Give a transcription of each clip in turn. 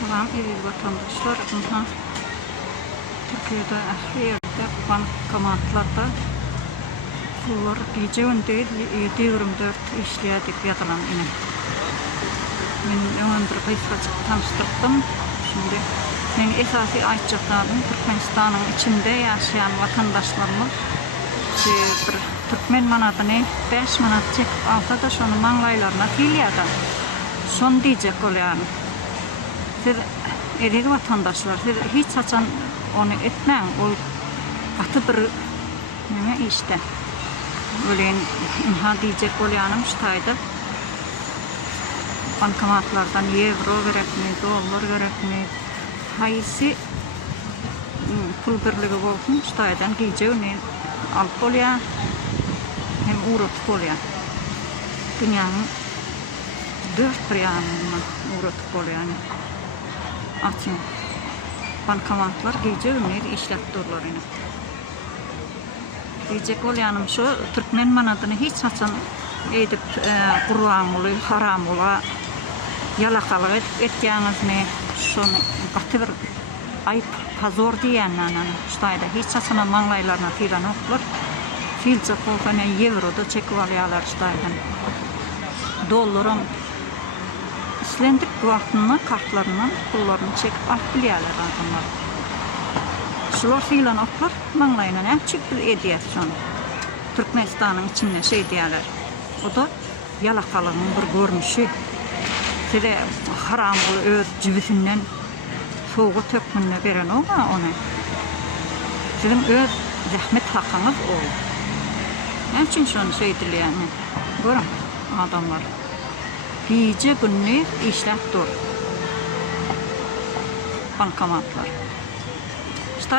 Salam aziz vatandaşlar. Türkiye'de ahirde bankomatlarda pullar gece değil 7-24 işleyip yatılan yine. Ben ömrümde paylaşıp tanıştırdım. Şimdi ben esası aytacaklarım Türkmenistan'ın içinde yaşayan vatandaşlarımız Türkmen manatını 5 manat çekip alsa da şunu manglaylarına fiiliyada son diyecek olan. Siz erkek vatandaşlar, siz hiç açan onu etmeyin, o katı bir neme işte. Öyle imha diyecek olanım şutaydı. Bankomatlardan euro gerekmi, dolar gerekmi, haysi pul birliği olsun şutaydan giyeceğini alıp oluyor, hem uğratıp oluyor. Dünyanın dört bir yanına uğratıp oluyor. Açın. Bankomatlar giyeceğini işlettirler yine. Diyecek olayanım şu, Türkmen manatını hiç açan edip kurban oluyor, haram oluyor, yalakalık ettiğiniz ne, şunu katı bir ayıp, pazor diyenler, şutayda hiç açan manglaylarına filan oklar, filce kolkana euroda çekip alıyorlar şutaydan. Doların İslendik vaktini, kartlarından, pullarını çekip alıp biliyorlar adamlar. Şular filan oklar, manglayla ne çıktı ediyet şunu. Türkmenistan'ın içinde şey diyorlar. O da yalakalığın bir görünüşü. Size haram bulu öz cibisinden soğuğu tökmünle veren o mu onu? Sizin öz zahmet hakkınız o. Ne için şunu söylediler yani? Görün adamlar. Gece günlük işlep dur. Bankomatlar. İşte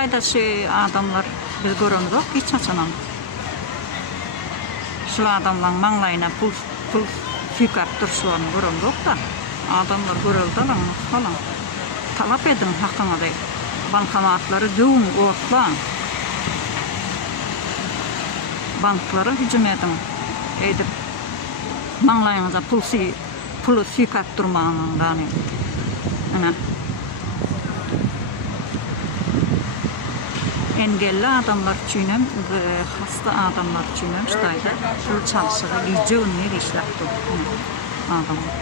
adamlar biz görüyoruz, hiç açanam. Şu adamların manglayına pul sükap duruşlarını görüyoruz da adamlar görüyorlar falan. Talap edin hakkına değil. Bankomatları düğün ortlan. Banklara hücum edin. Edip manglayınıza pulu sükap durmağından. Engelli adamlar için, hasta adamlar için şutayda pul çalışığı gece günleri işlep durdu adamlar.